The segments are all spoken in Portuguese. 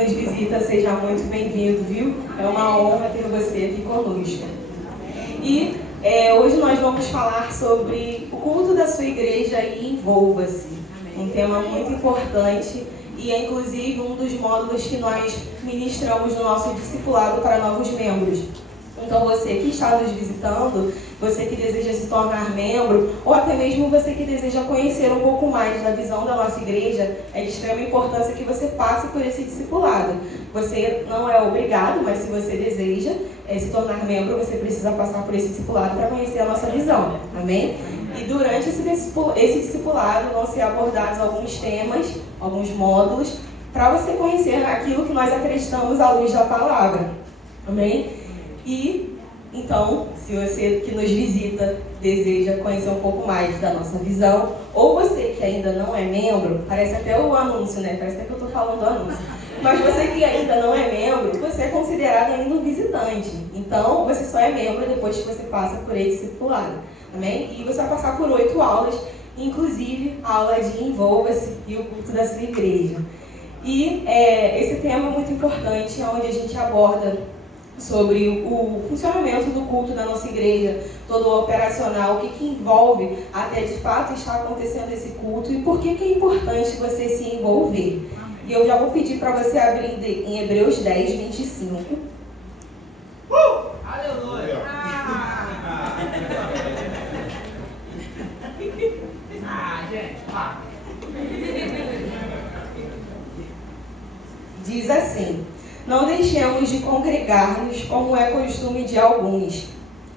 Nos visita, seja muito bem-vindo, viu? É uma honra ter você aqui conosco. E hoje nós vamos falar sobre o culto da sua igreja e envolva-se. Um tema muito importante e é inclusive um dos módulos que nós ministramos no nosso discipulado para novos membros. Então você que está nos visitando, você que deseja se tornar membro, ou até mesmo você que deseja conhecer um pouco mais da visão da nossa igreja, é de extrema importância que você passe por esse discipulado. Você não é obrigado, mas se você deseja se tornar membro, você precisa passar por esse discipulado para conhecer a nossa visão. Amém? E durante esse discipulado vão ser abordados alguns temas, alguns módulos, para você conhecer aquilo que nós acreditamos à luz da palavra. Amém? E, então, se você que nos visita deseja conhecer um pouco mais da nossa visão, ou você que ainda não é membro, parece até o anúncio, né? Parece até que eu estou falando do anúncio. Mas você que ainda não é membro, você é considerado ainda um visitante. Então, você só é membro depois que você passa por esse discipulado. Amém? E você vai passar por 8 aulas, inclusive a aula de envolva-se e o culto da sua igreja. E esse tema é muito importante, onde a gente aborda sobre o funcionamento do culto da nossa igreja, todo o operacional, o que envolve até de fato estar acontecendo esse culto e por que é importante você se envolver. E eu já vou pedir para você abrir em Hebreus 10, 25. Aleluia! Diz assim: não deixemos de congregar-nos como é costume de alguns.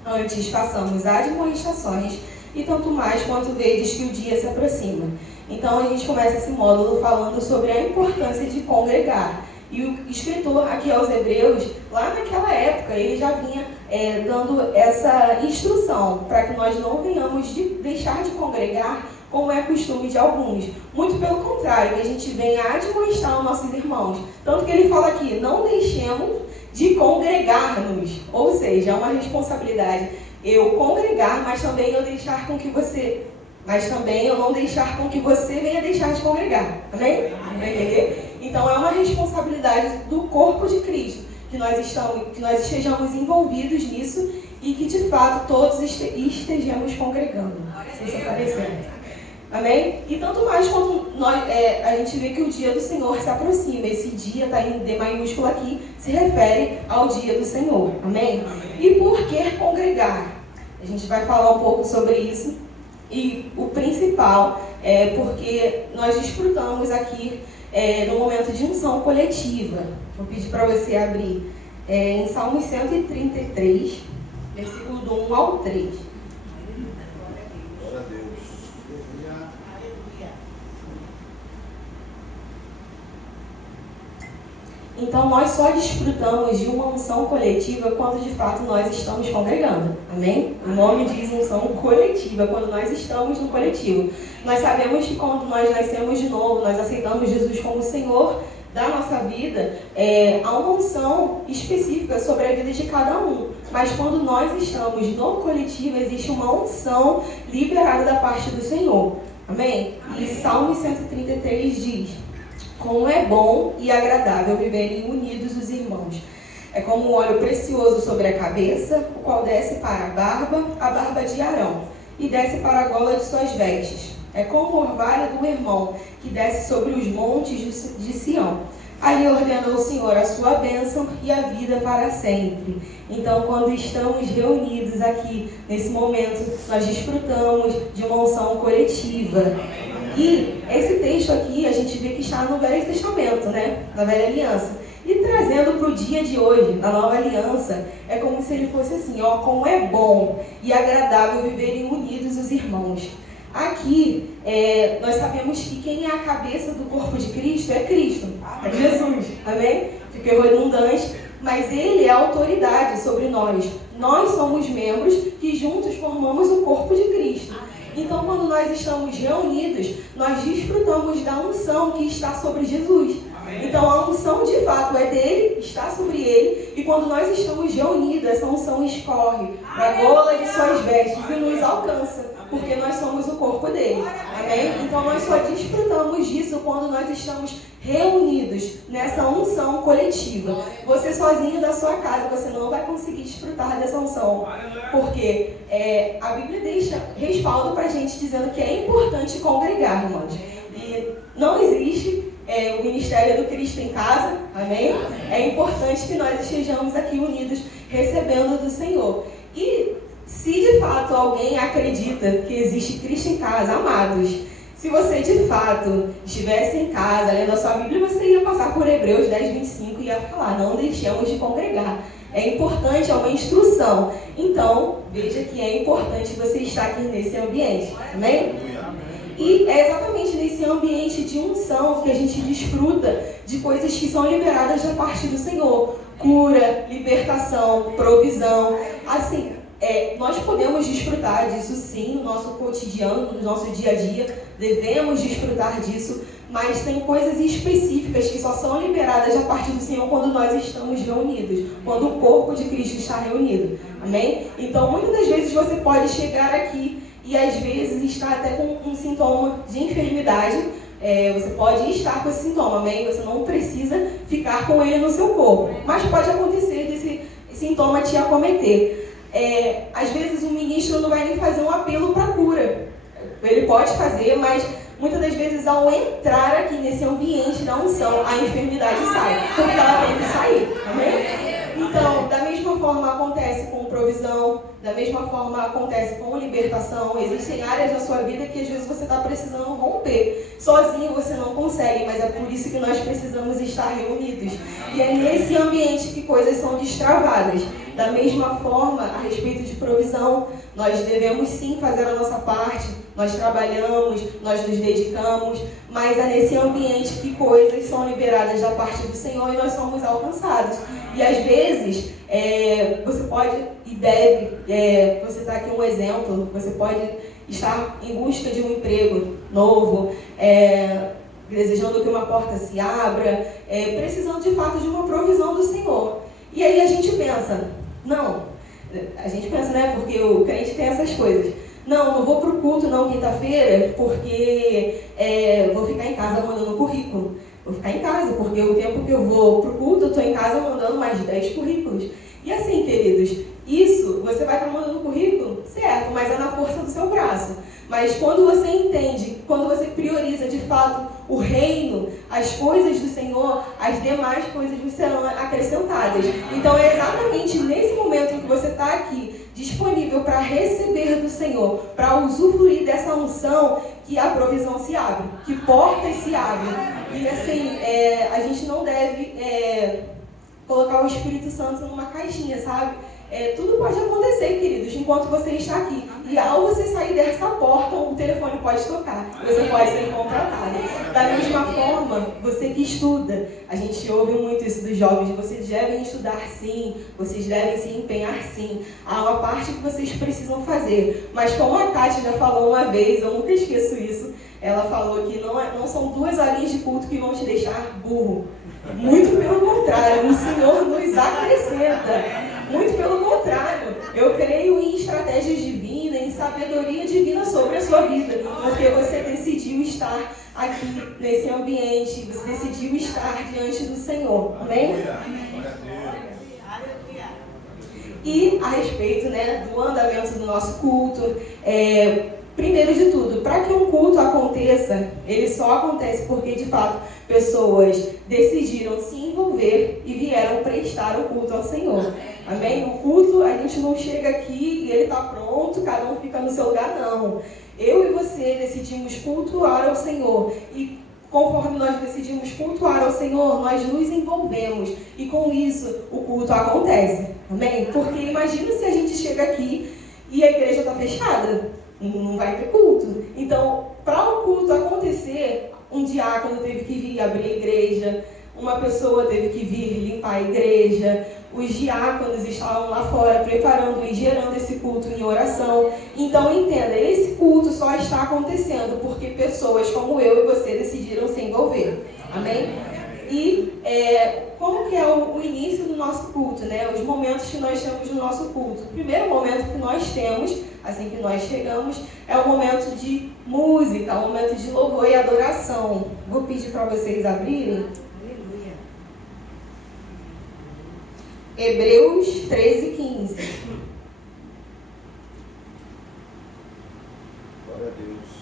Antes façamos admoestações e tanto mais quanto vedes que o dia se aproxima. Então a gente começa esse módulo falando sobre a importância de congregar. E o escritor aqui aos Hebreus, lá naquela época, ele já vinha dando essa instrução para que nós não venhamos deixar de congregar como é costume de alguns. Muito pelo contrário, que a gente venha admoestar os nossos irmãos. Tanto que ele fala aqui, não deixemos de congregar-nos. Ou seja, é uma responsabilidade eu congregar, mas também eu não deixar com que você venha deixar de congregar. Amém? Vai entender? Então é uma responsabilidade do corpo de Cristo, que nós estejamos envolvidos nisso e que de fato todos estejamos congregando. Isso aparecendo. Amém? E tanto mais quando a gente vê que o dia do Senhor se aproxima. Esse dia está em D maiúsculo aqui, se refere ao dia do Senhor. Amém? E por que congregar? A gente vai falar um pouco sobre isso. E o principal é porque nós desfrutamos aqui no momento de unção coletiva. Vou pedir para você abrir em Salmos 133, versículo do 1 ao 3. Glória a Deus. Então, nós só desfrutamos de uma unção coletiva quando, de fato, nós estamos congregando. Amém? O nome diz unção coletiva, quando nós estamos no coletivo. Nós sabemos que quando nós nascemos de novo, nós aceitamos Jesus como Senhor da nossa vida, há uma unção específica sobre a vida de cada um. Mas quando nós estamos no coletivo, existe uma unção liberada da parte do Senhor. Amém? E Salmo 133 diz: como é bom e agradável viverem unidos os irmãos. É como um óleo precioso sobre a cabeça, o qual desce para a barba de Arão, e desce para a gola de suas vestes. É como o orvalho do irmão, que desce sobre os montes de Sião. Ali ordenou o Senhor a sua bênção e a vida para sempre. Então, quando estamos reunidos aqui, nesse momento, nós desfrutamos de uma unção coletiva. E esse texto aqui, a gente vê que está no Velho Testamento, né? Na Velha Aliança. E trazendo para o dia de hoje, na Nova Aliança, é como se ele fosse assim, ó, como é bom e agradável viverem unidos os irmãos. Aqui, nós sabemos que quem é a cabeça do corpo de Cristo é Cristo, é Jesus, amém? Fiquei redundante, mas ele é a autoridade sobre nós. Nós somos membros que juntos formamos o corpo de Cristo. Então, quando nós estamos reunidos, nós desfrutamos da unção que está sobre Jesus. Então, a unção de fato é dele, está sobre ele, e quando nós estamos reunidos, essa unção escorre para a gola de suas vestes e nos alcança. porque nós somos o corpo dele. Amém? Então nós só desfrutamos disso quando nós estamos reunidos nessa unção coletiva. Você sozinho da sua casa, você não vai conseguir desfrutar dessa unção, porque a Bíblia deixa respaldo para a gente dizendo que é importante congregar, irmãos. E não existe o ministério do Cristo em casa, amém? É importante que nós estejamos aqui unidos, recebendo do Senhor. E se de fato alguém acredita que existe Cristo em casa, amados, se você de fato estivesse em casa, lendo a sua Bíblia, você ia passar por Hebreus 10, 25 e ia falar, não deixemos de congregar. É importante, é uma instrução. Então, veja que é importante você estar aqui nesse ambiente. Amém? E é exatamente nesse ambiente de unção que a gente desfruta de coisas que são liberadas da parte do Senhor. Cura, libertação, provisão. Assim, nós podemos desfrutar disso sim no nosso cotidiano, no nosso dia a dia. Devemos desfrutar disso. Mas tem coisas específicas que só são liberadas a partir do Senhor quando nós estamos reunidos, quando o corpo de Cristo está reunido. Amém? Então, muitas das vezes você pode chegar aqui e às vezes estar até com um sintoma de enfermidade. Você pode estar com esse sintoma, amém? Você não precisa ficar com ele no seu corpo. Mas pode acontecer desse sintoma te acometer. Às vezes o ministro não vai nem fazer um apelo para cura. Ele pode fazer, mas muitas das vezes, ao entrar aqui nesse ambiente da unção, a enfermidade sai, porque ela tem que sair, amém? Então, da mesma forma acontece com provisão, da mesma forma acontece com libertação. Existem áreas da sua vida que às vezes você está precisando romper. Sozinho você não consegue, mas é por isso que nós precisamos estar reunidos. E é nesse ambiente que coisas são destravadas. Da mesma forma, a respeito de provisão, nós devemos sim fazer a nossa parte, nós trabalhamos, nós nos dedicamos, mas é nesse ambiente que coisas são liberadas da parte do Senhor e nós somos alcançados. E às vezes, você pode e deve, você está aqui um exemplo, você pode estar em busca de um emprego novo, desejando que uma porta se abra, precisando de fato de uma provisão do Senhor. E aí a gente pensa, né, porque o crente tem essas coisas. Não vou para o culto não quinta-feira, porque vou ficar em casa mandando currículo. Vou ficar em casa, porque o tempo que eu vou para o culto, eu estou em casa mandando mais de 10 currículos. E assim, queridos, isso, você vai estar mandando currículo? Certo, mas é na força do seu braço. Mas quando você entende, quando você prioriza de fato o reino, as coisas do Senhor, as demais coisas serão acrescentadas. Então é exatamente nesse momento em que você está aqui, disponível para receber do Senhor, para usufruir dessa unção, que a provisão se abre, que portas se abrem. E assim, a gente não deve colocar o Espírito Santo numa caixinha, sabe? Tudo pode acontecer, queridos, enquanto você está aqui. E ao você sair dessa porta, o telefone pode tocar. Você pode ser contratado. Da mesma forma, você que estuda, a gente ouve muito isso dos jovens, vocês devem estudar sim, vocês devem se empenhar sim. Há uma parte que vocês precisam fazer. Mas como a Kátia já falou uma vez, eu nunca esqueço isso, ela falou que não são 2 horinhas de culto que vão te deixar burro. Muito pelo contrário, o Senhor nos acrescenta. Muito pelo contrário, eu creio em estratégias divinas, em sabedoria divina sobre a sua vida, porque você decidiu estar aqui nesse ambiente, você decidiu estar diante do Senhor, amém? E a respeito, né, do andamento do nosso culto, primeiro de tudo, para que um culto aconteça, ele só acontece porque, de fato, pessoas decidiram se envolver e vieram prestar o culto ao Senhor. Amém? O culto, a gente não chega aqui e ele está pronto, cada um fica no seu lugar, não. Eu e você decidimos cultuar ao Senhor. E conforme nós decidimos cultuar ao Senhor, nós nos envolvemos. E com isso, o culto acontece. Amém? Porque imagina se a gente chega aqui e a igreja está fechada. Não vai ter culto. Então, para o culto acontecer, um diácono teve que vir abrir a igreja, uma pessoa teve que vir limpar a igreja, os diáconos estavam lá fora preparando e gerando esse culto em oração. Então, entenda, esse culto só está acontecendo porque pessoas como eu e você decidiram se envolver. Amém? E como que é o início do nosso culto, né? Os momentos que nós temos no nosso culto. O primeiro momento que nós temos, assim que nós chegamos, é o momento de música, o momento de louvor e adoração. Vou pedir para vocês abrirem. Aleluia. Hebreus 13:15. Glória a Deus.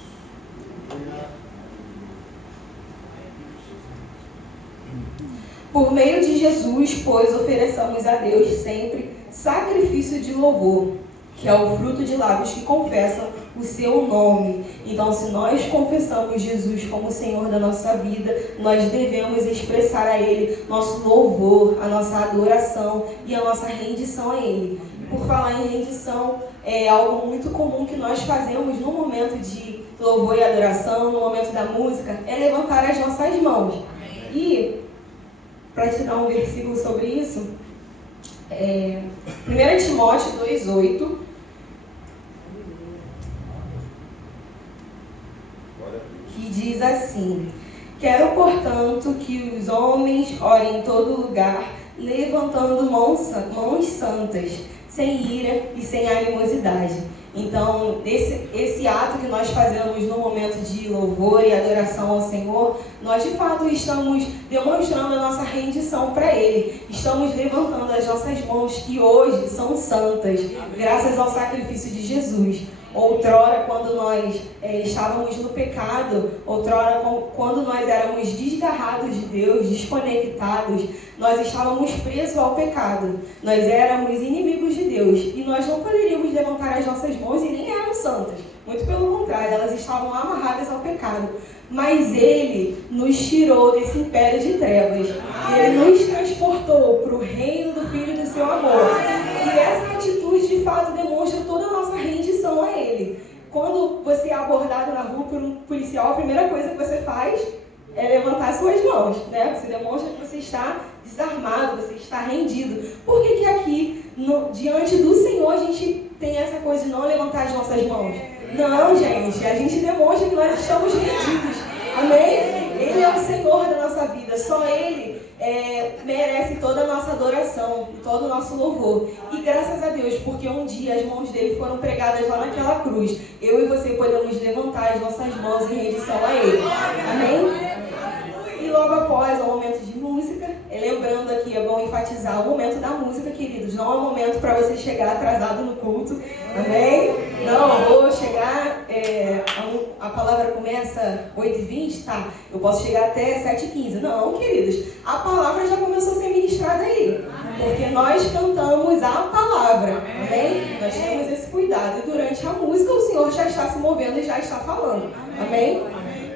Por meio de Jesus, pois, ofereçamos a Deus sempre sacrifício de louvor, que é o fruto de lábios que confessam o seu nome. Então, se nós confessamos Jesus como o Senhor da nossa vida, nós devemos expressar a Ele nosso louvor, a nossa adoração e a nossa rendição a Ele. Por falar em rendição, é algo muito comum que nós fazemos no momento de louvor e adoração, no momento da música, é levantar as nossas mãos. E, para te dar um versículo sobre isso, 1 Timóteo 2:8. Que diz assim: quero, portanto, que os homens orem em todo lugar, levantando mãos santas, sem ira e sem animosidade. Então, esse ato que nós fazemos no momento de louvor e adoração ao Senhor, nós de fato estamos demonstrando a nossa rendição para Ele. Estamos levantando as nossas mãos que hoje são santas, graças ao sacrifício de Jesus. Outrora, quando nós estávamos no pecado, outrora, quando nós éramos desgarrados de Deus, desconectados, nós estávamos presos ao pecado. Nós éramos inimigos de Deus e nós não poderíamos levantar as nossas mãos e nem éramos santas. Muito pelo contrário, elas estavam amarradas ao pecado. Mas Ele nos tirou desse império de trevas. Ele nos transportou para o reino do Filho do seu amor. E essa atitude, de fato, demonstra toda a nossa rendição a Ele. Quando você é abordado na rua por um policial, a primeira coisa que você faz é levantar suas mãos, né? Você demonstra que você está desarmado, você está rendido. Por que aqui, diante do Senhor, a gente tem essa coisa de não levantar as nossas mãos? Não, gente, a gente demonstra que nós estamos rendidos. Amém? Ele é o Senhor da nossa vida, só Ele merece toda a nossa adoração, todo o nosso louvor. E graças a Deus, porque um dia as mãos dele foram pregadas lá naquela cruz, eu e você podemos levantar as nossas mãos em rendição a Ele. Amém? E logo após o momento de música, lembrando aqui, é bom enfatizar o momento da música, queridos. Não é um momento para você chegar atrasado no culto. Amém? Não, eu vou chegar, a palavra começa 8h20, tá? Eu posso chegar até 7h15. Não, queridos, a palavra já começou a ser ministrada aí. Porque nós cantamos a palavra. Amém? Nós temos esse cuidado. E durante a música, o Senhor já está se movendo e já está falando. Amém?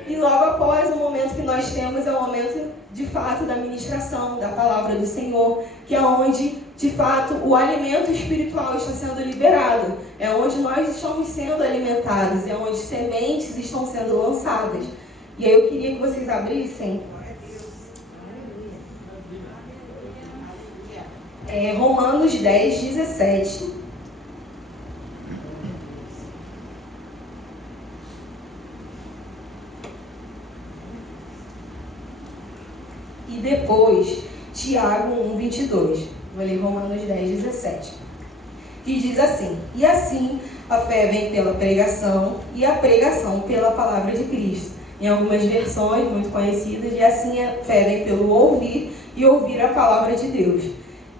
E logo após, o momento que nós temos é o momento, de fato, da ministração, da palavra do Senhor, que é onde, de fato, o alimento espiritual está sendo liberado. É onde nós estamos sendo alimentados, é onde sementes estão sendo lançadas. E aí eu queria que vocês abrissem Romanos 10:17. E depois, Tiago 1:22. Vou ler Romanos 10:17. Que diz assim: e assim a fé vem pela pregação, e a pregação pela palavra de Cristo. Em algumas versões muito conhecidas, e assim a fé vem pelo ouvir, e ouvir a palavra de Deus.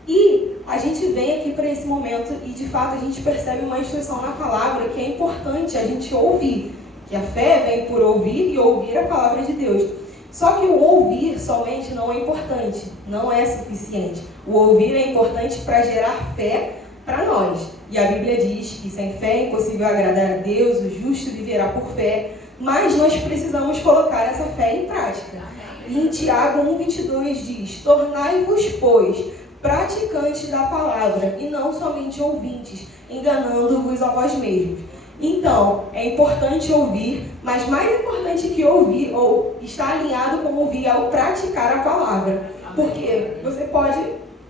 E a gente vem aqui para esse momento, e de fato a gente percebe uma instrução na palavra que é importante a gente ouvir. Que a fé vem por ouvir e ouvir a palavra de Deus. Só que o ouvir somente não é importante, não é suficiente. O ouvir é importante para gerar fé para nós. E a Bíblia diz que sem fé é impossível agradar a Deus, o justo viverá por fé, mas nós precisamos colocar essa fé em prática. E em Tiago 1:22 diz: tornai-vos, pois, praticantes da palavra e não somente ouvintes, enganando-vos a vós mesmos. Então, é importante ouvir, mas mais importante que ouvir, ou estar alinhado com ouvir, é o praticar a palavra. Porque você pode,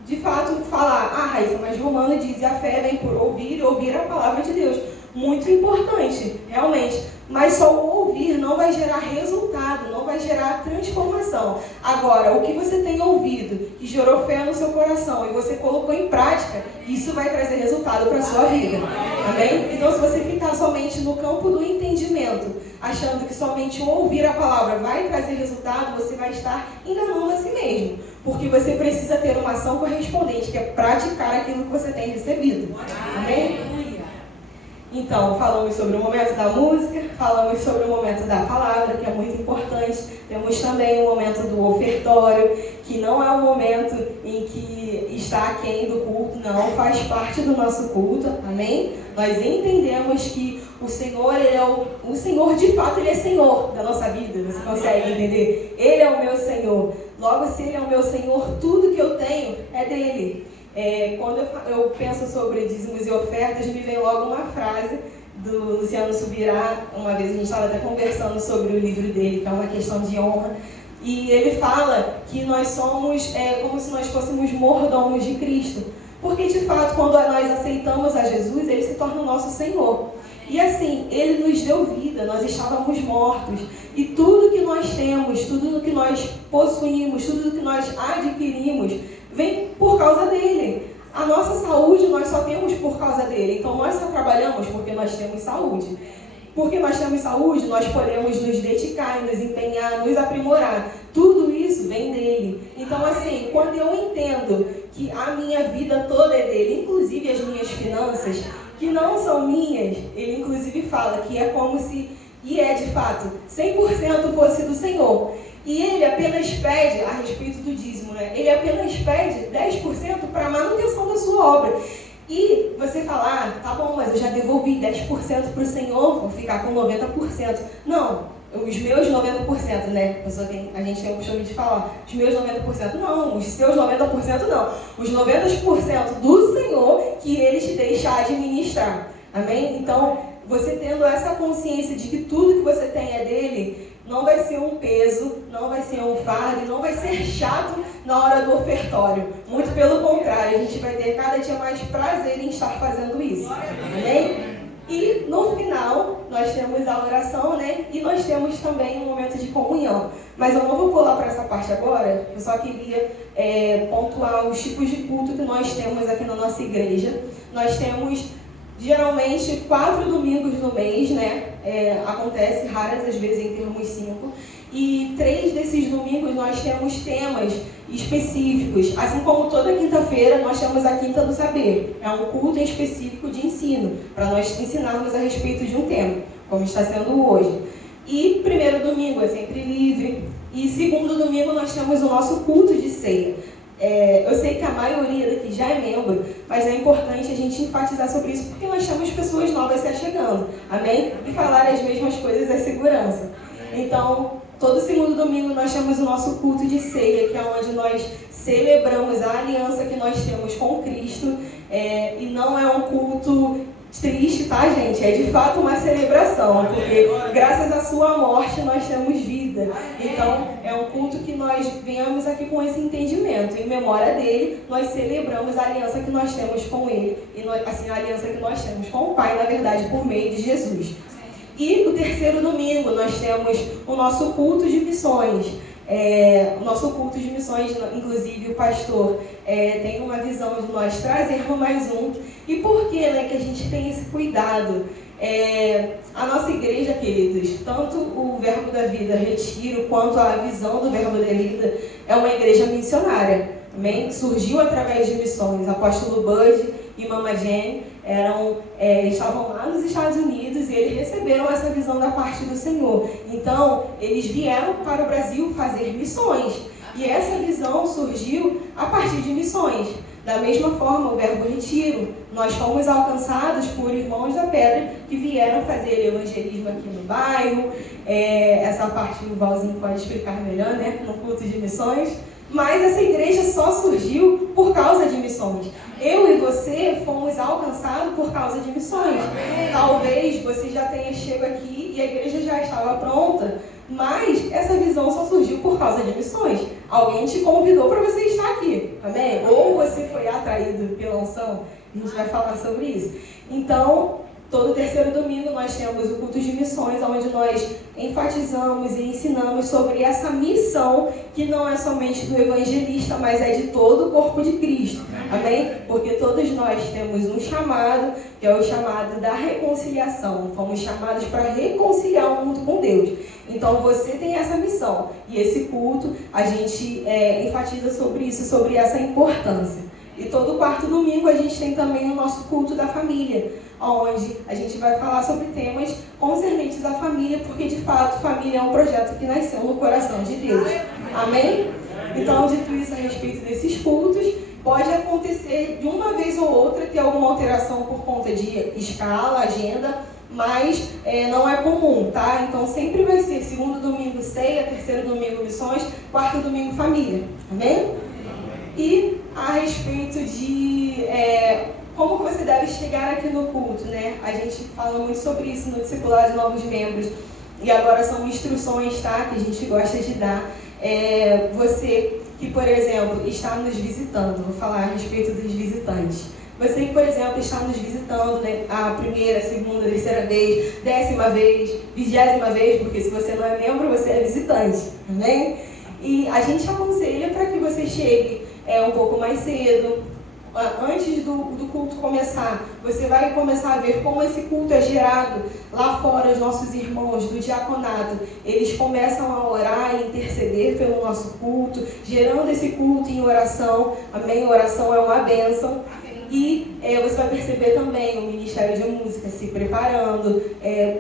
de fato, falar: ah, Raíssa, mas Romano diz que a fé vem por ouvir e ouvir a palavra de Deus. Muito importante, realmente. Mas só o ouvir não vai gerar resultado, não vai gerar transformação. Agora, o que você tem ouvido, que gerou fé no seu coração e você colocou em prática, isso vai trazer resultado para a sua vida. Amém? Então, se você ficar somente no campo do entendimento, achando que somente o ouvir a palavra vai trazer resultado, você vai estar enganando a si mesmo. Porque você precisa ter uma ação correspondente, que é praticar aquilo que você tem recebido. Amém? Então, falamos sobre o momento da música, falamos sobre o momento da palavra, que é muito importante. Temos também o momento do ofertório, que não é um momento em que está aquém do culto, não, faz parte do nosso culto, amém? Nós entendemos que o Senhor, Ele é o Senhor, de fato, Ele é Senhor da nossa vida, você consegue entender? Ele é o meu Senhor. Logo, se Ele é o meu Senhor, tudo que eu tenho é dEle. Quando eu penso sobre dízimos e ofertas, me vem logo uma frase do Luciano Subirá. Uma vez a gente estava até conversando sobre o livro dele, que é uma questão de honra, e ele fala que nós somos como se nós fôssemos mordomos de Cristo, porque de fato, quando nós aceitamos a Jesus, Ele se torna o nosso Senhor. E assim, Ele nos deu vida, nós estávamos mortos, e tudo que nós temos, tudo que nós possuímos, tudo que nós adquirimos, vem por causa dele. A nossa saúde nós só temos por causa dele. Então nós só trabalhamos porque nós temos saúde. Porque nós temos saúde, nós podemos nos dedicar, nos empenhar, nos aprimorar. Tudo isso vem dele. Então assim, quando eu entendo que a minha vida toda é dele, inclusive as minhas finanças, que não são minhas, ele inclusive fala que é como se, e é de fato, 100% fosse do Senhor. E ele apenas pede, a respeito do dízimo, né? Ele apenas pede 10% para a manutenção da sua obra. E você fala, tá bom, mas eu já devolvi 10% para o Senhor, vou ficar com 90%. Não, os meus 90%, né? A gente tem o costume de falar, os meus 90%. Não, os seus 90% não. Os 90% do Senhor que Ele te deixa administrar. Amém? Então, você tendo essa consciência de que tudo que você tem é dele, não vai ser um peso, não vai ser um fardo, não vai ser chato na hora do ofertório. Muito pelo contrário, a gente vai ter cada dia mais prazer em estar fazendo isso. Amém? E no final, nós temos a oração, né? E nós temos também um momento de comunhão. Mas eu não vou pular para essa parte agora, eu só queria pontuar os tipos de culto que nós temos aqui na nossa igreja. Nós temos geralmente 4 domingos no mês, né? Acontece raras às vezes em termos 5. E 3 desses domingos nós temos temas específicos. Assim como toda quinta-feira nós temos a Quinta do Saber. É um culto em específico de ensino, para nós ensinarmos a respeito de um tema, como está sendo hoje. E primeiro domingo é sempre livre. E segundo domingo nós temos o nosso culto de ceia. Eu sei que a maioria daqui já é membro, mas é importante a gente enfatizar sobre isso, porque nós temos pessoas novas se achegando, amém? E falar as mesmas coisas é segurança. Então, todo segundo domingo nós temos o nosso culto de ceia, que é onde nós celebramos a aliança que nós temos com Cristo, e não é um culto triste, tá, gente? É de fato uma celebração, porque graças à sua morte nós temos vida. Então, é um culto que nós viemos aqui com esse entendimento. Em memória dele, nós celebramos a aliança que nós temos com ele, e assim, a aliança que nós temos com o Pai, na verdade, por meio de Jesus. E o terceiro domingo, nós temos o nosso culto de missões. O nosso culto de missões, inclusive o pastor tem uma visão de nós trazermos mais um. E por que, né, que a gente tem esse cuidado? A nossa igreja, queridos, tanto o Verbo da Vida Retiro, quanto a visão do Verbo da Vida, é uma igreja missionária. Amém? Surgiu através de missões. Apóstolo Bud e Mama Jenny estavam lá nos Estados Unidos e eles receberam essa visão da parte do Senhor. Então, eles vieram para o Brasil fazer missões. E essa visão surgiu a partir de missões. Da mesma forma, o Verbo Retiro, nós fomos alcançados por irmãos da Pedra que vieram fazer evangelismo aqui no bairro. Essa parte o Valzinho pode explicar melhor, né? No culto de missões. Mas essa igreja só surgiu por causa de missões. Eu e você fomos alcançados por causa de missões. Talvez você já tenha chegado aqui e a igreja já estava pronta, mas essa visão só surgiu por causa de missões. Alguém te convidou para você estar aqui, amém? Ou você foi atraído pela unção, a gente vai falar sobre isso. Então, Todo terceiro domingo nós temos o culto de missões, onde nós enfatizamos e ensinamos sobre essa missão que não é somente do evangelista, mas é de todo o corpo de Cristo. Amém? Porque todos nós temos um chamado, que é o chamado da reconciliação. Fomos chamados para reconciliar o mundo com Deus. Então você tem essa missão. E esse culto, a gente enfatiza sobre isso, sobre essa importância. E todo quarto domingo a gente tem também o nosso culto da família, onde a gente vai falar sobre temas concernentes à família, porque de fato família é um projeto que nasceu no coração de Deus. Amém? Então, dito isso a respeito desses cultos, pode acontecer de uma vez ou outra ter alguma alteração por conta de escala, agenda, mas não é comum, tá? Então sempre vai ser segundo domingo ceia, terceiro domingo missões, quarto domingo família. Amém? E a respeito de como que você deve chegar aqui no culto, né? A gente fala muito sobre isso no discipulado de novos membros. E agora são instruções, tá? Que a gente gosta de dar. Você que, por exemplo, está nos visitando, vou falar a respeito dos visitantes. Você que, por exemplo, está nos visitando, né, a primeira, segunda, terceira vez, 10ª vez, 20ª vez, porque se você não é membro, você é visitante, amém? E a gente aconselha para que você chegue um pouco mais cedo. Antes do culto começar, você vai começar a ver como esse culto é gerado lá fora. Os nossos irmãos do diaconato, eles começam a orar e interceder pelo nosso culto, gerando esse culto em oração. Amém? Oração é uma bênção. E você vai perceber também o Ministério de Música se preparando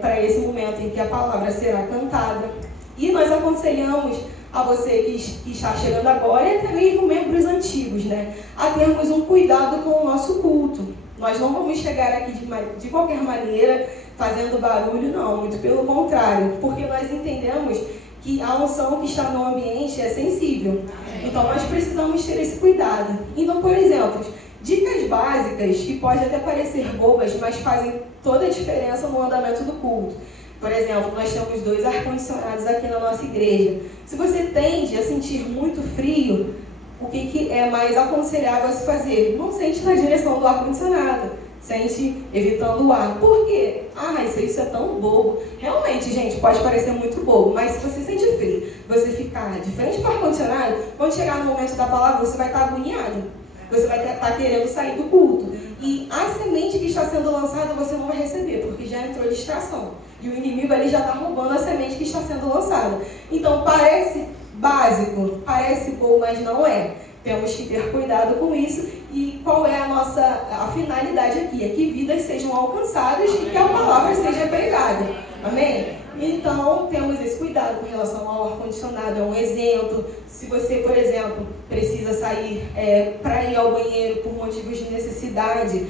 para esse momento em que a palavra será cantada. E nós aconselhamos a você que está chegando agora e até mesmo membros antigos, né, a termos um cuidado com o nosso culto. Nós não vamos chegar aqui de qualquer maneira, fazendo barulho, não, muito pelo contrário, porque nós entendemos que a unção que está no ambiente é sensível. Então nós precisamos ter esse cuidado. Então, por exemplo, dicas básicas que podem até parecer bobas, mas fazem toda a diferença no andamento do culto. Por exemplo, nós temos 2 ar-condicionados aqui na nossa igreja. Se você tende a sentir muito frio, o que é mais aconselhável a se fazer? Não sente na direção do ar-condicionado, sente evitando o ar. Por quê? Isso é tão bobo. Realmente, gente, pode parecer muito bobo, mas se você sente frio, você ficar de frente para o ar-condicionado, quando chegar no momento da palavra, você vai estar agoniado. Você vai estar querendo sair do culto. E a semente que está sendo lançada, você não vai receber, porque já entrou distração. E o inimigo ali já está roubando a semente que está sendo lançada. Então, parece básico, parece bom, mas não é. Temos que ter cuidado com isso. E qual é a finalidade aqui? É que vidas sejam alcançadas e que a palavra seja pregada. Amém? Então, temos esse cuidado com relação ao ar-condicionado. É um exemplo. Se você, por exemplo, precisa sair para ir ao banheiro por motivos de necessidade,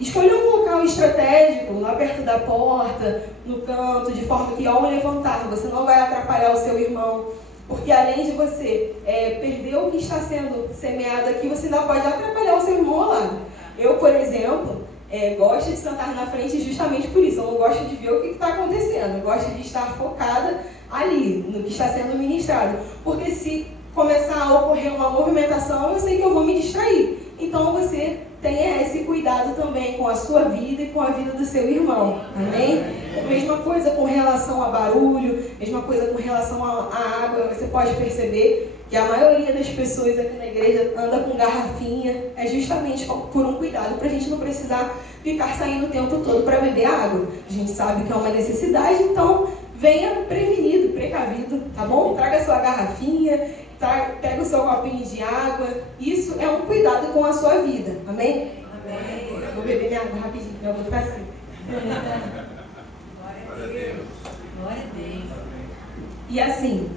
escolha um local estratégico, lá perto da porta, no canto, de forma que ao levantar, você não vai atrapalhar o seu irmão. Porque além de você perder o que está sendo semeado aqui, você ainda pode atrapalhar o seu irmão ao lado. Eu, por exemplo, gosto de sentar na frente justamente por isso. Eu não gosto de ver o que está acontecendo. Eu gosto de estar focada ali, no que está sendo ministrado. Porque se começar a ocorrer uma movimentação, eu sei que eu vou me distrair. Então você tenha esse cuidado também com a sua vida e com a vida do seu irmão. Amém? Mesma coisa com relação a barulho, mesma coisa com relação à água. Você pode perceber que a maioria das pessoas aqui na igreja anda com garrafinha. É justamente por um cuidado, para a gente não precisar ficar saindo o tempo todo para beber água. A gente sabe que é uma necessidade, então venha prevenido, precavido, tá bom? Traga sua garrafinha, pega o seu copinho de água. Isso é um cuidado com a sua vida. Amém? Amém. Vou beber minha água rapidinho, eu vou ficar assim. Glória a Deus. Glória a Deus. E assim,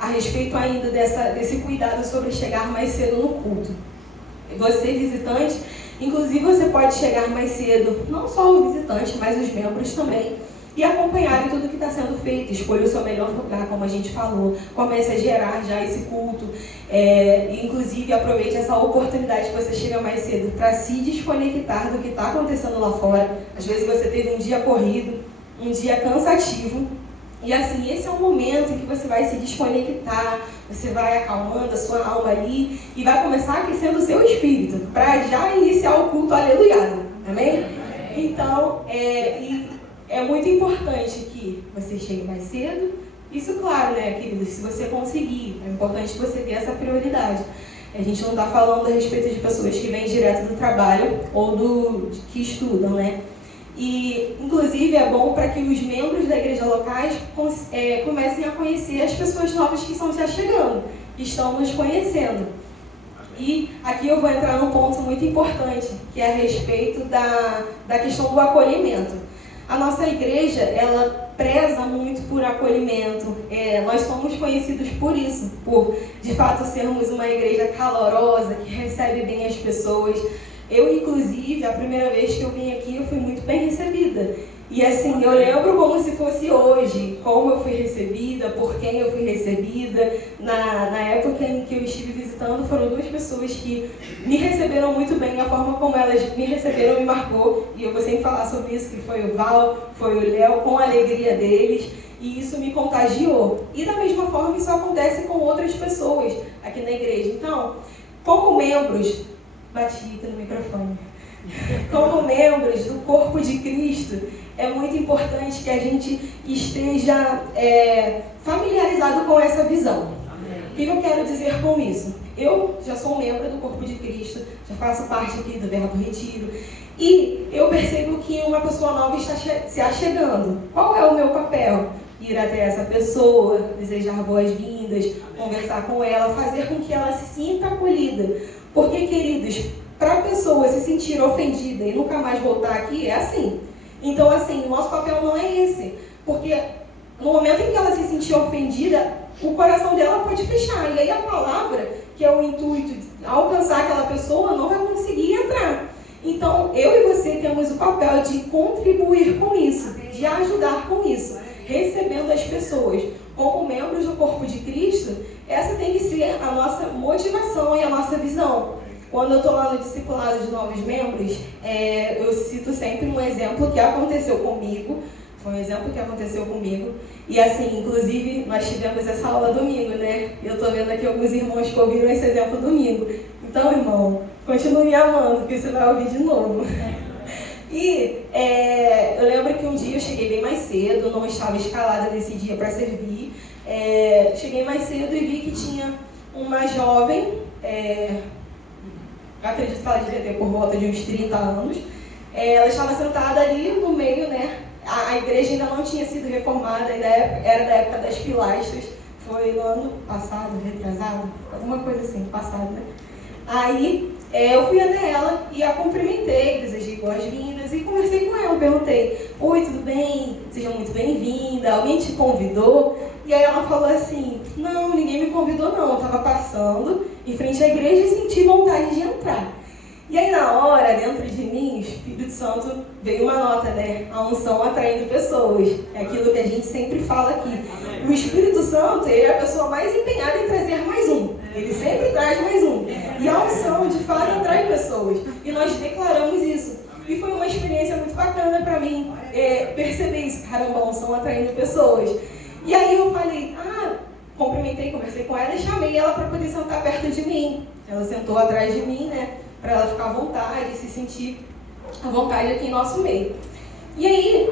a respeito ainda desse cuidado sobre chegar mais cedo no culto. Você, visitante, inclusive você pode chegar mais cedo, não só o visitante, mas os membros também, e acompanharem tudo que está sendo feito. Escolha o seu melhor lugar, como a gente falou. Comece a gerar já esse culto. Inclusive, aproveite essa oportunidade que você chega mais cedo para se desconectar do que está acontecendo lá fora. Às vezes você teve um dia corrido, um dia cansativo. E assim, esse é um momento em que você vai se desconectar, você vai acalmando a sua alma ali e vai começar aquecendo o seu espírito para já iniciar o culto aleluiado. Amém? Então, é muito importante que você chegue mais cedo. Isso, claro, né, querido, se você conseguir, é importante você ter essa prioridade. A gente não está falando a respeito de pessoas que vêm direto do trabalho ou que estudam, né? E, inclusive, é bom para que os membros da igreja locais comecem a conhecer as pessoas novas que estão já chegando, que estão nos conhecendo. E aqui eu vou entrar num ponto muito importante, que é a respeito da questão do acolhimento. A nossa igreja, ela preza muito por acolhimento. Nós somos conhecidos por isso, por, de fato, sermos uma igreja calorosa, que recebe bem as pessoas. Eu, inclusive, a primeira vez que eu vim aqui, eu fui muito bem recebida. E assim, eu lembro como se fosse hoje, como eu fui recebida, por quem eu fui recebida. Na época em que eu estive visitando, foram 2 pessoas que me receberam muito bem. A forma como elas me receberam me marcou. E eu vou sempre falar sobre isso, que foi o Val, foi o Léo, com a alegria deles. E isso me contagiou. E da mesma forma, isso acontece com outras pessoas aqui na igreja. Então, como membros... Bati aqui no microfone. Como membros do corpo de Cristo, é muito importante que a gente esteja familiarizado com essa visão. O que eu quero dizer com isso? Eu já sou membro do corpo de Cristo, já faço parte aqui do Verbo Retiro, e eu percebo que uma pessoa nova está se achegando. Qual é o meu papel? Ir até essa pessoa, desejar boas-vindas, conversar com ela, fazer com que ela se sinta acolhida. Porque, queridos, para a pessoa se sentir ofendida e nunca mais voltar aqui, é assim. Então, assim, o nosso papel não é esse. Porque no momento em que ela se sentir ofendida, o coração dela pode fechar. E aí a palavra, que é o intuito de alcançar aquela pessoa, não vai conseguir entrar. Então, eu e você temos o papel de contribuir com isso, de ajudar com isso, recebendo as pessoas. Como membros do corpo de Cristo, essa tem que ser a nossa motivação e a nossa visão. Quando eu estou lá no discipulado de novos membros, eu cito sempre um exemplo que aconteceu comigo. Foi um exemplo que aconteceu comigo. E assim, inclusive, nós tivemos essa aula domingo, né? Eu estou vendo aqui alguns irmãos que ouviram esse exemplo domingo. Então, irmão, continue me amando, porque você vai ouvir de novo. E eu lembro que um dia eu cheguei bem mais cedo, não estava escalada nesse dia para servir. Cheguei mais cedo e vi que tinha uma jovem, acredito que ela devia ter por volta de uns 30 anos. Ela estava sentada ali no meio, né? A igreja ainda não tinha sido reformada, ainda era da época das pilastras. Foi no ano passado, retrasado, alguma coisa assim, passado, né? Aí eu fui até ela e a cumprimentei, desejei boas-vindas e conversei com ela. Perguntei: oi, tudo bem? Seja muito bem-vinda. Alguém te convidou? E aí ela falou assim: não, ninguém me convidou não. Eu estava passando em frente à igreja e senti vontade de entrar. E aí na hora, dentro de mim, o Espírito Santo veio uma nota, né? A unção atraindo pessoas. É aquilo que a gente sempre fala aqui. O Espírito Santo, ele é a pessoa mais empenhada em trazer mais um. Ele sempre traz mais um. E a unção, de fato, atrai pessoas. E nós declaramos isso. E foi uma experiência muito bacana para mim perceber isso. Caramba, a unção atraindo pessoas. E aí eu falei, cumprimentei, conversei com ela e chamei ela para poder sentar perto de mim. Ela sentou atrás de mim, né? Para ela ficar à vontade, se sentir à vontade aqui em nosso meio. E aí,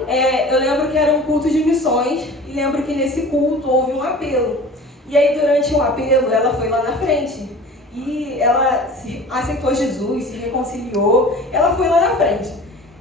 eu lembro que era um culto de missões, e lembro que nesse culto houve um apelo. E aí, durante o apelo, ela foi lá na frente, e ela aceitou Jesus, se reconciliou, ela foi lá na frente.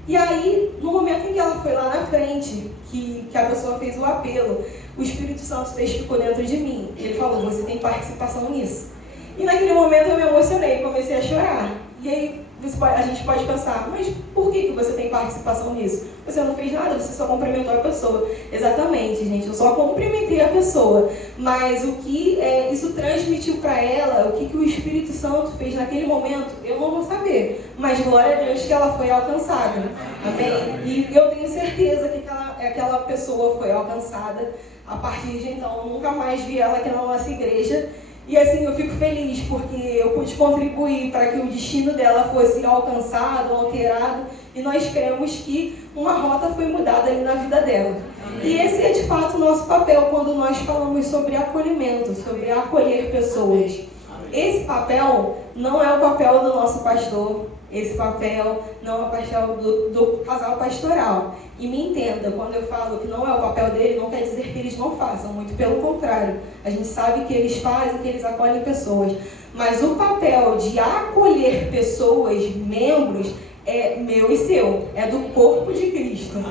E aí, no momento em que ela foi lá na frente, que a pessoa fez o apelo, o Espírito Santo testificou dentro de mim. Ele falou: você tem participação nisso. E naquele momento eu me emocionei, comecei a chorar. E aí a gente pode pensar: mas por que você tem participação nisso? Você não fez nada, você só cumprimentou a pessoa. Exatamente, gente, eu só cumprimentei a pessoa. Mas o que isso transmitiu para ela, o que o Espírito Santo fez naquele momento, eu não vou saber. Mas glória a Deus que ela foi alcançada. Amém? E eu tenho certeza que aquela pessoa foi alcançada. A partir de então, eu nunca mais vi ela aqui na nossa igreja. E assim, eu fico feliz porque eu pude contribuir para que o destino dela fosse alcançado, alterado, e nós cremos que uma rota foi mudada ali na vida dela. E esse é de fato o nosso papel quando nós falamos sobre acolhimento, sobre acolher pessoas. Esse papel não é o papel do nosso pastor, esse papel não é o papel do casal pastoral. E me entenda, quando eu falo que não é o papel dele, não quer dizer que eles não façam, muito pelo contrário. A gente sabe que eles fazem, que eles acolhem pessoas. Mas o papel de acolher pessoas, membros, é meu e seu, é do corpo de Cristo.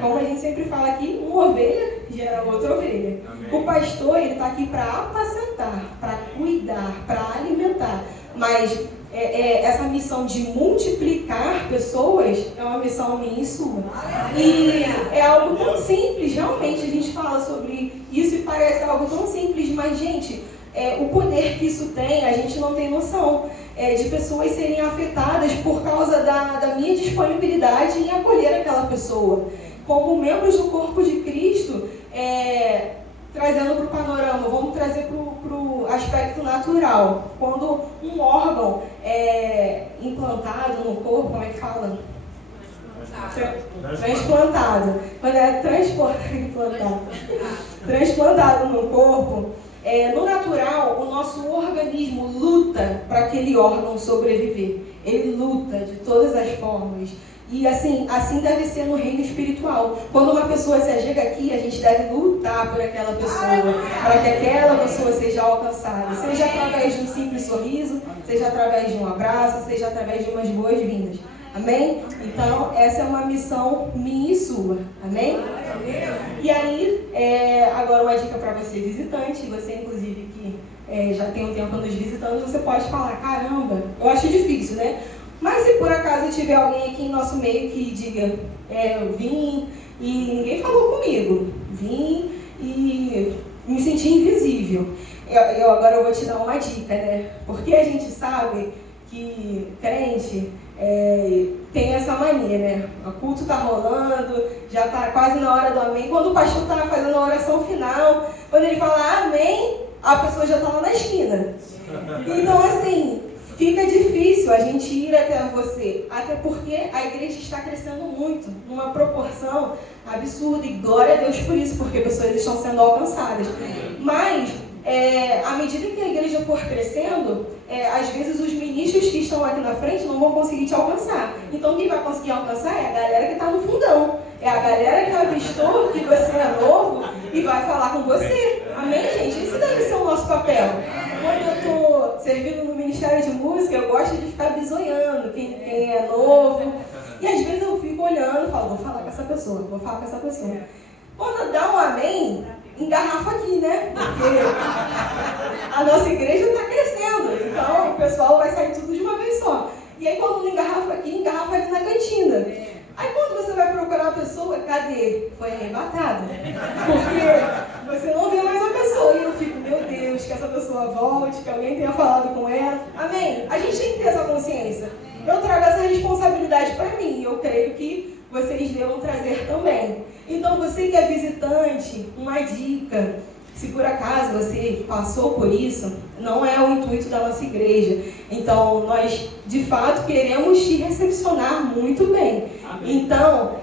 Como a gente sempre fala aqui, uma ovelha gera outra ovelha. O pastor, ele está aqui para apacentar, para cuidar, para alimentar. Mas essa missão de multiplicar pessoas é uma missão minha e sua. E é algo tão simples, realmente, a gente fala sobre isso e parece algo tão simples, mas, gente, o poder que isso tem, a gente não tem noção. De pessoas serem afetadas por causa da minha disponibilidade em acolher aquela pessoa. Como membros do corpo de Cristo, trazendo para o panorama, vamos trazer para o aspecto natural. Quando um órgão é implantado no corpo, como é que fala? Transplantado. Quando é transplantado no corpo, no natural, o nosso organismo luta para aquele órgão sobreviver. Ele luta de todas as formas. E assim deve ser no reino espiritual. Quando uma pessoa se achega aqui, a gente deve lutar por aquela pessoa, para que aquela pessoa seja alcançada. Seja através de um simples sorriso, seja através de um abraço, seja através de umas boas-vindas. Amém? Então, essa é uma missão minha e sua. Amém? E aí, agora uma dica para você visitante, você inclusive que já tem um tempo nos visitando, você pode falar, caramba, eu acho difícil, né? Mas se por acaso tiver alguém aqui em nosso meio que diga, eu vim e ninguém falou comigo, vim e me senti invisível. Agora eu vou te dar uma dica, né? Porque a gente sabe que crente tem essa mania, né? O culto está rolando, já está quase na hora do amém. Quando o pastor está fazendo a oração final, quando ele fala amém, a pessoa já está lá na esquina. Então, assim, fica difícil a gente ir até você, até porque a igreja está crescendo muito, numa proporção absurda, e glória a Deus por isso, porque pessoas estão sendo alcançadas. Mas, à medida que a igreja for crescendo, às vezes os ministros que estão aqui na frente não vão conseguir te alcançar. Então, quem vai conseguir alcançar é a galera que está no fundão, é a galera que avistou que você é novo e vai falar com você. Amém, gente? Isso deve ser o nosso papel. Quando eu estou servindo no Ministério de Música, eu gosto de ficar bisoiando quem é novo. E às vezes eu fico olhando e falo, vou falar com essa pessoa, vou falar com essa pessoa. Quando dá um amém, engarrafa aqui, né? Porque a nossa igreja está crescendo. Então o pessoal vai sair tudo de uma vez só. E aí quando não engarrafa aqui, engarrafa ali na cantina. Aí quando você vai procurar a pessoa, cadê? Foi arrebatada. Porque você não vê mais a pessoa. E eu fico, meu Deus, que essa pessoa volte, que alguém tenha falado com ela. Amém? A gente tem que ter essa consciência. Eu trago essa responsabilidade para mim. E eu creio que vocês devam trazer também. Então, você que é visitante, uma dica. Se por acaso você passou por isso, não é o intuito da nossa igreja. Então, nós, de fato, queremos te recepcionar muito bem. Amém. Então,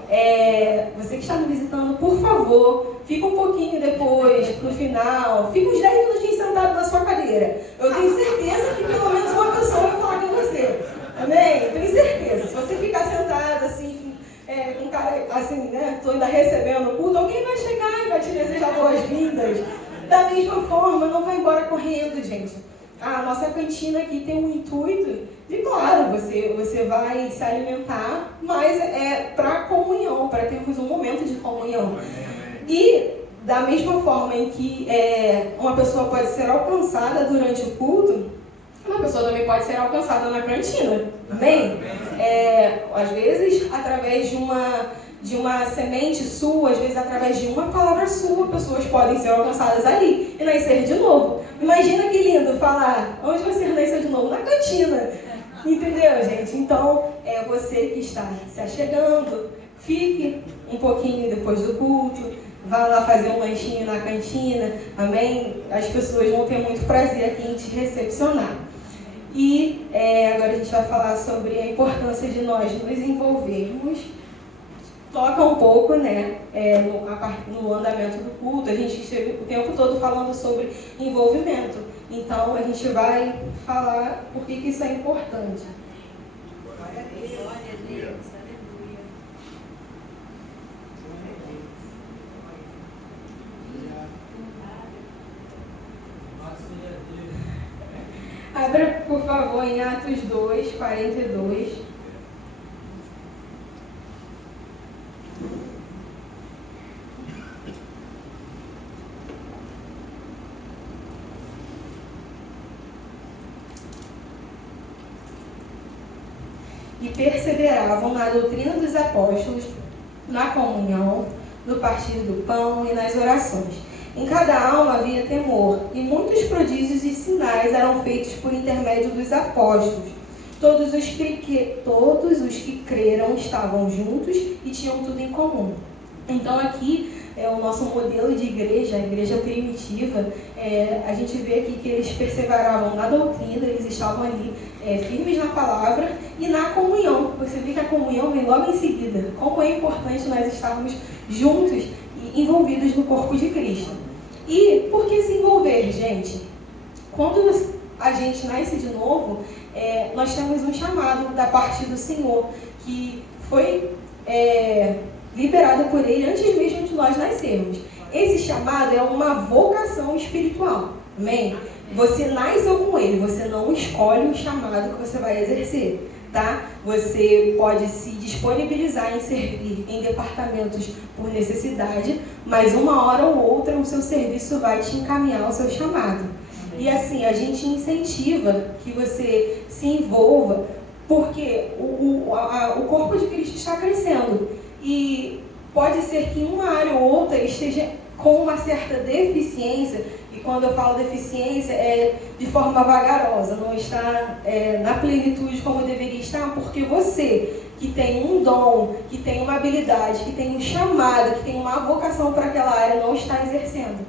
você que está me visitando, por favor, fica um pouquinho depois, no final, fica uns 10 minutinhos sentado na sua cadeira. Eu tenho certeza que pelo menos uma pessoa vai falar com você. Amém? Eu tenho certeza. Se você ficar sentado assim, com cara assim, né, estou ainda recebendo o culto, alguém vai chegar e vai te desejar boas-vindas. Da mesma forma, não vai embora correndo, gente. A nossa cantina aqui tem um intuito de, claro, você vai se alimentar, mas é para comunhão, para termos um momento de comunhão. E, da mesma forma em que uma pessoa pode ser alcançada durante o culto, uma pessoa também pode ser alcançada na cantina. Amém? Às vezes, através de uma semente sua, às vezes através de uma palavra sua, pessoas podem ser alcançadas ali e nascer de novo. Imagina que lindo falar, onde você nasceu de novo? Na cantina. Entendeu, gente? Então, você que está se achegando, fique um pouquinho depois do culto, vá lá fazer um lanchinho na cantina, amém? As pessoas vão ter muito prazer aqui em te recepcionar. E agora a gente vai falar sobre a importância de nós nos envolvermos. Toca um pouco, né, no andamento do culto. A gente esteve o tempo todo falando sobre envolvimento. Então, a gente vai falar por que isso é importante. Glória a Deus. Glória a Deus. Aleluia. Abra, por favor, em Atos 2, 42. E perseveravam na doutrina dos apóstolos, na comunhão, no partir do pão e nas orações. Em cada alma havia temor, e muitos prodígios e sinais eram feitos por intermédio dos apóstolos. Todos os que creram estavam juntos e tinham tudo em comum. Então aqui é o nosso modelo de igreja, a igreja primitiva. A gente vê aqui que eles perseveravam na doutrina, eles estavam ali firmes na palavra e na comunhão. Você vê que a comunhão vem logo em seguida. Como é importante nós estarmos juntos e envolvidos no corpo de Cristo. E por que se envolver, gente? Quando a gente nasce de novo, nós temos um chamado da parte do Senhor, que foi liberado por Ele antes mesmo de nós nascermos. Esse chamado é uma vocação espiritual, amém? Você nasceu com Ele, você não escolhe o chamado que você vai exercer, tá? Você pode se disponibilizar em servir em departamentos por necessidade, mas uma hora ou outra o seu serviço vai te encaminhar ao seu chamado. E assim, a gente incentiva que você se envolva, porque o corpo de Cristo está crescendo. E pode ser que uma área ou outra esteja com uma certa deficiência, e quando eu falo deficiência é de forma vagarosa, não está na plenitude como deveria estar, porque você que tem um dom, que tem uma habilidade, que tem um chamado, que tem uma vocação para aquela área, não está exercendo.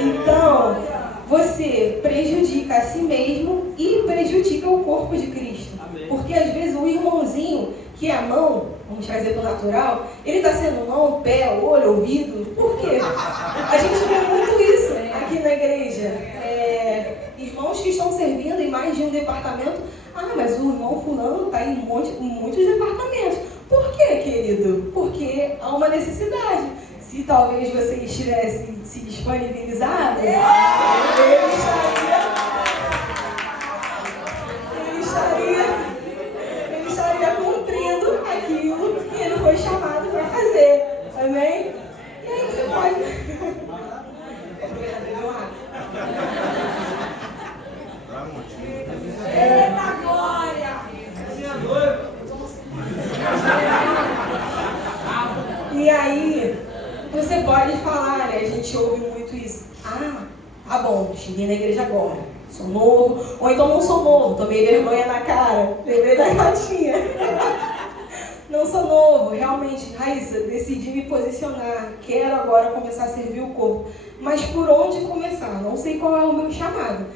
Então, você prejudica a si mesmo e prejudica o corpo de Cristo. Porque às vezes o irmãozinho, que é a mão, vamos trazer para o natural, ele está sendo mão, pé, olho, ouvido. Por quê? A gente vê muito isso aqui na igreja. Irmãos que estão servindo em mais de um departamento. Mas o irmão fulano está em muitos departamentos. Por quê, querido? Porque há uma necessidade. Se talvez você estivesse se disponibilizado, ele estaria cumprindo aquilo que ele foi chamado para fazer. Amém? E aí você pode... Eita glória! E aí, você pode falar, né? A gente ouve muito isso. Tá bom, cheguei na igreja agora, sou novo. Ou então não sou novo, tomei vergonha na cara, lembrei da gatinha. Não sou novo, realmente, Raíssa, decidi me posicionar, quero agora começar a servir o corpo. Mas por onde começar? Não sei qual é o meu chamado.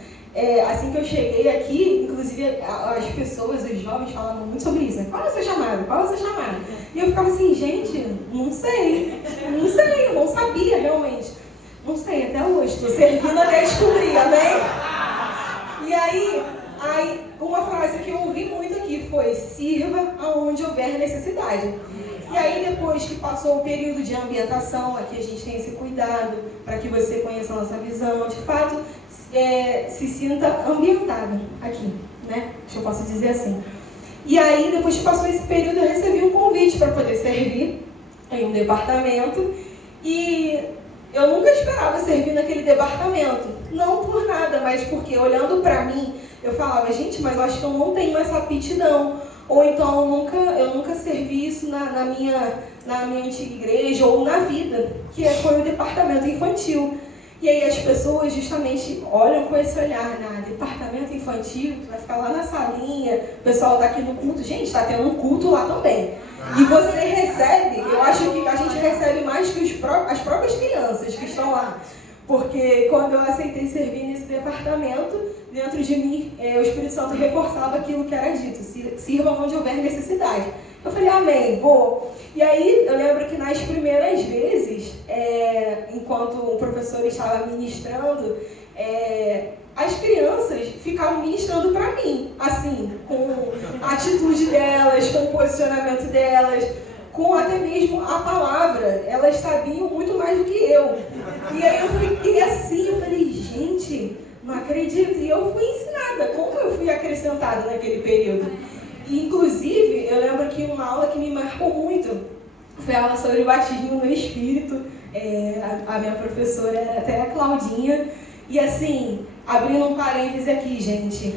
Assim que eu cheguei aqui, inclusive as pessoas, os jovens falavam muito sobre isso, né? Qual é o seu chamado? Qual é o seu chamado? E eu ficava assim, gente, não sei, eu não sabia realmente. Não sei, até hoje, estou servindo até descobrir, amém? E aí, uma frase que eu ouvi muito aqui foi, sirva aonde houver necessidade. E aí, depois que passou o período de ambientação, aqui a gente tem esse cuidado para que você conheça a nossa visão, de fato, se sinta ambientado aqui, né? Se eu posso dizer assim. E aí, depois que passou esse período, eu recebi um convite para poder servir em um departamento e eu nunca esperava servir naquele departamento. Não por nada, mas porque olhando para mim, eu falava, gente, mas eu acho que eu não tenho essa aptidão. Ou então eu nunca servi isso na minha antiga igreja ou na vida, que foi o departamento infantil. E aí as pessoas justamente olham com esse olhar, departamento infantil, tu vai ficar lá na salinha, o pessoal está aqui no culto. Gente, está tendo um culto lá também. E você recebe, eu acho que a gente recebe mais que as próprias crianças que estão lá. Porque quando eu aceitei servir nesse departamento, dentro de mim, o Espírito Santo reforçava aquilo que era dito, sirva onde houver necessidade. Eu falei, amém, vou. E aí, eu lembro que nas primeiras vezes, enquanto o professor estava ministrando, as crianças ficavam ministrando para mim, assim, com atitude delas, com o posicionamento delas, com até mesmo a palavra. Elas sabiam muito mais do que eu. E aí eu fiquei assim, eu falei, gente, não acredito. E eu fui ensinada, como eu fui acrescentada naquele período. E, inclusive, eu lembro que uma aula que me marcou muito foi a aula sobre o batismo no Espírito. A minha professora era até a Claudinha. E assim, abrindo um parêntese aqui, gente,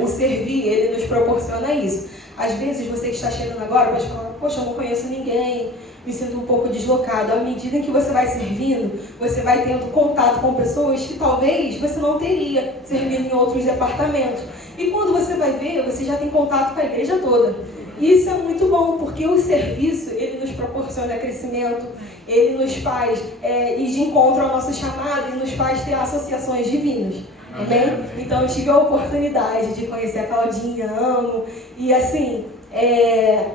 o servir, ele nos proporciona isso. Às vezes você que está chegando agora pode falar, poxa, eu não conheço ninguém, me sinto um pouco deslocado. À medida em que você vai servindo, você vai tendo contato com pessoas que talvez você não teria servindo em outros departamentos. E quando você vai ver, você já tem contato com a igreja toda. Isso é muito bom, porque o serviço, ele nos proporciona crescimento, ele nos faz ir de encontro ao nosso chamado e nos faz ter associações divinas. Amém? Então eu tive a oportunidade de conhecer a Claudinha, amo. E assim,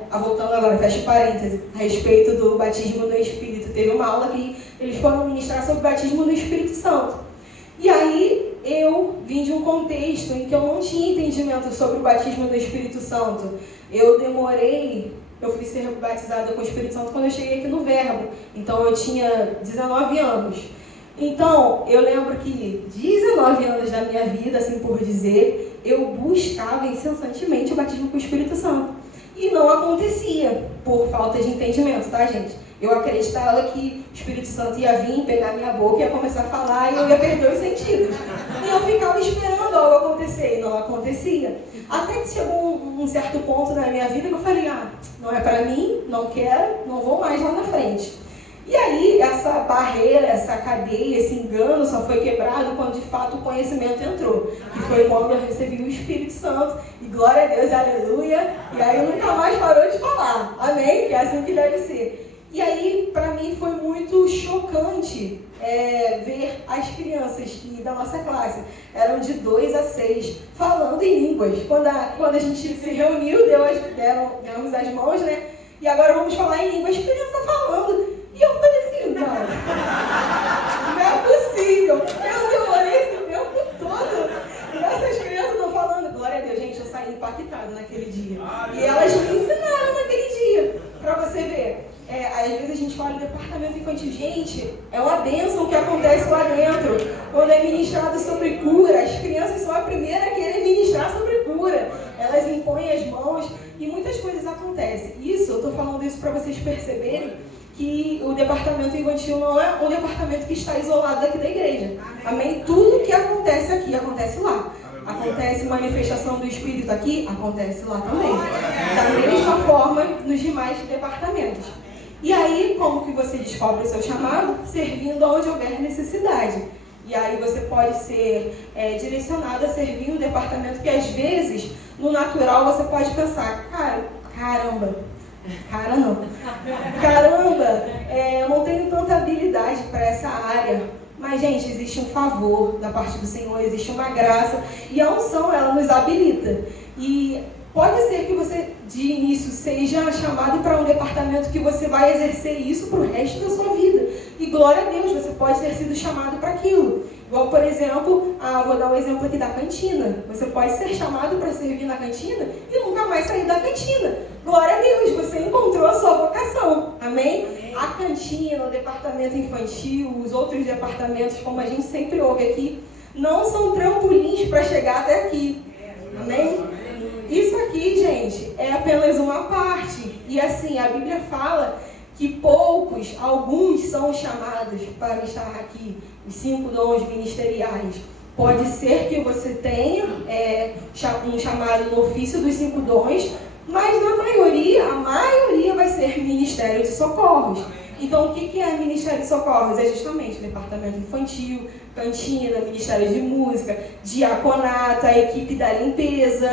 voltando agora, fecha parênteses, a respeito do batismo no Espírito. Teve uma aula que eles foram ministrar sobre o batismo no Espírito Santo. E aí eu vim de um contexto em que eu não tinha entendimento sobre o batismo no Espírito Santo. Eu fui ser batizada com o Espírito Santo quando eu cheguei aqui no Verbo. Então eu tinha 19 anos. Então, eu lembro que 19 anos da minha vida, assim por dizer, eu buscava incessantemente o batismo com o Espírito Santo. E não acontecia, por falta de entendimento, tá, gente? Eu acreditava que o Espírito Santo ia vir, pegar minha boca, ia começar a falar e eu ia perder os sentidos. E eu ficava esperando algo acontecer e não acontecia. Até que chegou um certo ponto na minha vida que eu falei, não é pra mim, não quero, não vou mais lá na frente. E aí, essa barreira, essa cadeia, esse engano só foi quebrado quando de fato o conhecimento entrou. Que foi quando eu recebi o Espírito Santo. E glória a Deus, aleluia. E aí nunca mais parou de falar. Amém? Que é assim que deve ser. E aí, para mim, foi muito chocante ver as crianças da nossa classe, eram de 2 a 6, falando em línguas. Quando a gente se reuniu, demos as mãos, né? E agora vamos falar em línguas. As crianças estão falando. E eu falei assim, não é possível. Eu demorei esse tempo todo. E essas crianças estão falando, glória a Deus, gente, eu saí impactada naquele dia. E elas me ensinaram naquele dia, para você ver. Às vezes a gente fala em departamento infantil, gente, é uma bênção o que acontece lá dentro. Quando é ministrado sobre cura, as crianças são a primeira a querer ministrar sobre cura. Elas impõem as mãos e muitas coisas acontecem. Eu estou falando isso para vocês perceberem que o departamento infantil não é um departamento que está isolado daqui da igreja. Amém? Tudo que acontece aqui, acontece lá. Acontece manifestação do Espírito aqui, acontece lá também. Da mesma forma nos demais departamentos. E aí, como que você descobre o seu chamado? Servindo onde houver necessidade. E aí você pode ser direcionado a servir um departamento que às vezes, no natural, você pode pensar, caramba, eu não tenho tanta habilidade para essa área. Mas, gente, existe um favor da parte do Senhor, existe uma graça. E a unção, ela nos habilita. E pode ser que você, de início, seja chamado para um departamento que você vai exercer isso para o resto da sua vida. E glória a Deus, você pode ter sido chamado para aquilo. Igual, por exemplo, vou dar um exemplo aqui da cantina. Você pode ser chamado para servir na cantina e nunca mais sair da cantina. Glória a Deus, você encontrou a sua vocação. Amém? A cantina, o departamento infantil, os outros departamentos, como a gente sempre ouve aqui, não são trampolins para chegar até aqui. Amém? Isso aqui, gente, é apenas uma parte. E assim, a Bíblia fala que alguns são chamados para estar aqui, os 5 dons ministeriais. Pode ser que você tenha um chamado no ofício dos 5 dons, mas a maioria vai ser ministério de socorros. Então, o que é Ministério de Socorros? É justamente o departamento infantil, cantina, Ministério de Música, diaconato, a equipe da limpeza.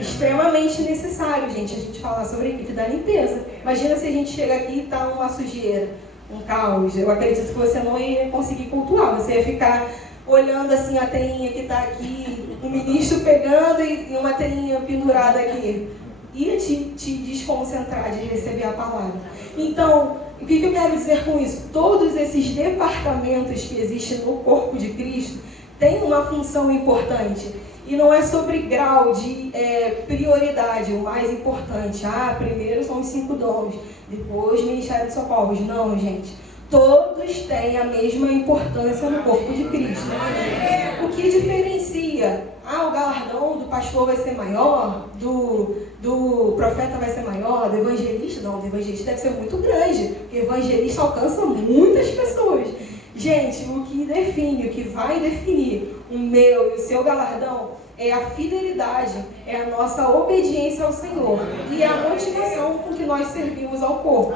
Extremamente necessário, gente, a gente falar sobre a equipe da limpeza. Imagina se a gente chega aqui e está uma sujeira, um caos. Eu acredito que você não ia conseguir cultuar, você ia ficar olhando assim a teinha que está aqui, o ministro pegando e uma teinha pendurada aqui. Ia te desconcentrar de receber a palavra. Então, o que eu quero dizer com isso? Todos esses departamentos que existem no corpo de Cristo têm uma função importante. E não é sobre grau de prioridade, o mais importante. Primeiro são os 5 dons, depois o Ministério de Socorros. Não, gente. Todos têm a mesma importância no corpo de Cristo. O que diferencia? O galardão do pastor vai ser maior, do profeta vai ser maior, do evangelista? Não, do evangelista deve ser muito grande, porque o evangelista alcança muitas pessoas. Gente, o que define, o que vai definir o meu e o seu galardão é a fidelidade, é a nossa obediência ao Senhor e a motivação com que nós servimos ao corpo.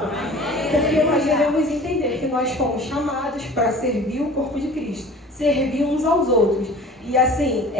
Porque nós devemos entender que nós fomos chamados para servir o corpo de Cristo, servir uns aos outros. E assim,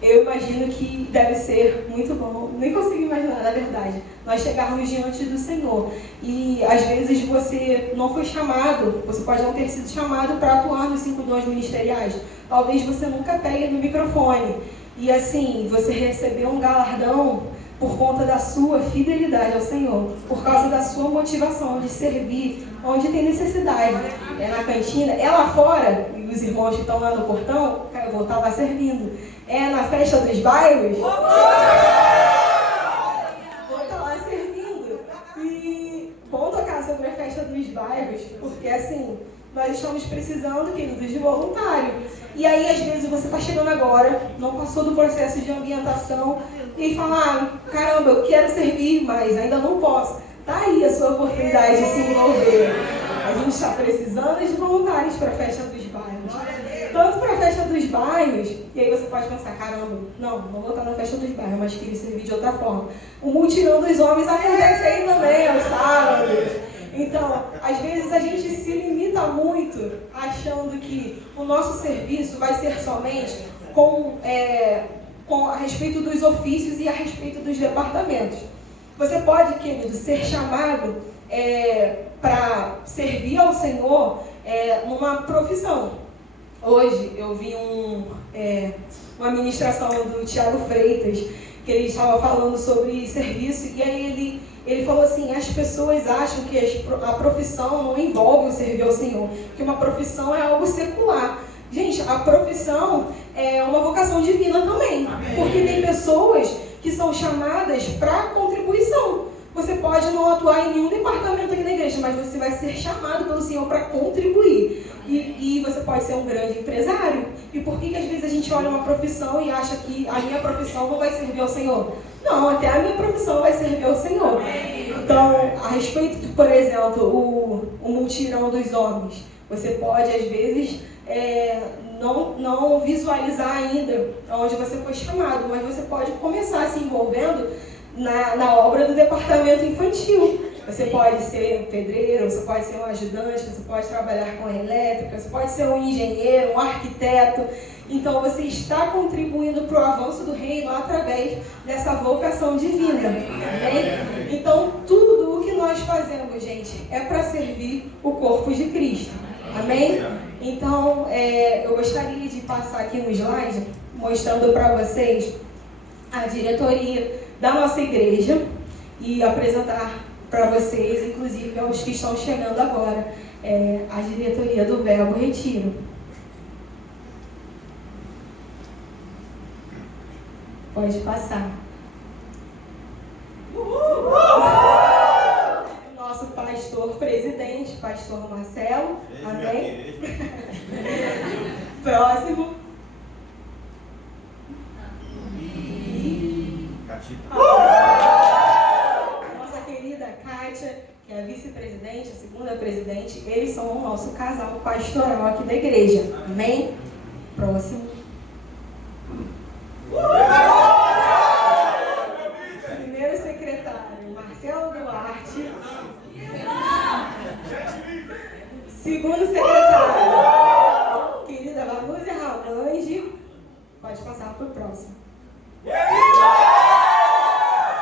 eu imagino que deve ser muito bom, nem consigo imaginar, na verdade, nós chegarmos diante do Senhor. E às vezes você não foi chamado, você pode não ter sido chamado para atuar nos 5 dons ministeriais. Talvez você nunca pegue no microfone. E assim, você recebeu um galardão por conta da sua fidelidade ao Senhor, por causa da sua motivação de servir onde tem necessidade. É na cantina, é lá fora, e os irmãos que estão lá no portão, eu vou estar lá servindo. É na festa dos bairros, vou estar lá servindo. E bom tocar sobre a festa dos bairros, porque assim, nós estamos precisando, queridos, de voluntário. E aí, às vezes, você está chegando agora, não passou do processo de ambientação, e fala, caramba, eu quero servir, mas ainda não posso. Está aí a sua oportunidade de se envolver. A gente está precisando de voluntários para a festa dos bairros. Tanto para a festa dos bairros, e aí você pode pensar, caramba, não vou estar na festa dos bairros, mas queria servir de outra forma. O mutirão dos homens acontece aí também, aos sábados. Então, às vezes a gente se limita muito achando que o nosso serviço vai ser somente com a respeito dos ofícios e a respeito dos departamentos. Você pode, querido, ser chamado para servir ao Senhor numa profissão. Hoje eu vi uma ministração do Tiago Freitas, que ele estava falando sobre serviço, e aí ele falou assim, as pessoas acham que a profissão não envolve o servir ao Senhor, que uma profissão é algo secular. Gente, a profissão é uma vocação divina também, porque tem pessoas que são chamadas para contribuição. Você pode não atuar em nenhum departamento aqui na igreja, mas você vai ser chamado pelo Senhor para contribuir. E você pode ser um grande empresário. E por que às vezes a gente olha uma profissão e acha que a minha profissão não vai servir ao Senhor? Não, até a minha profissão vai servir ao Senhor. Então, a respeito, por exemplo, o mutirão dos homens, você pode, às vezes, não visualizar ainda onde você foi chamado, mas você pode começar se envolvendo na obra do departamento infantil. Você pode ser um pedreiro, você pode ser um ajudante, você pode trabalhar com a elétrica, você pode ser um engenheiro, um arquiteto. Então você está contribuindo para o avanço do reino através dessa vocação divina. Amém? Então tudo o que nós fazemos, gente, é para servir o corpo de Cristo. Amém? Então eu gostaria de passar aqui no slide, mostrando para vocês a diretoria da nossa igreja e apresentar para vocês, inclusive aos que estão chegando agora, a diretoria do Verbo Retiro. Pode passar. Nosso pastor presidente, pastor Marcelo. Amém? Próximo. Nossa querida Kátia, que é a vice-presidente, a segunda presidente, eles são o nosso casal pastoral aqui da igreja. Amém? Próximo.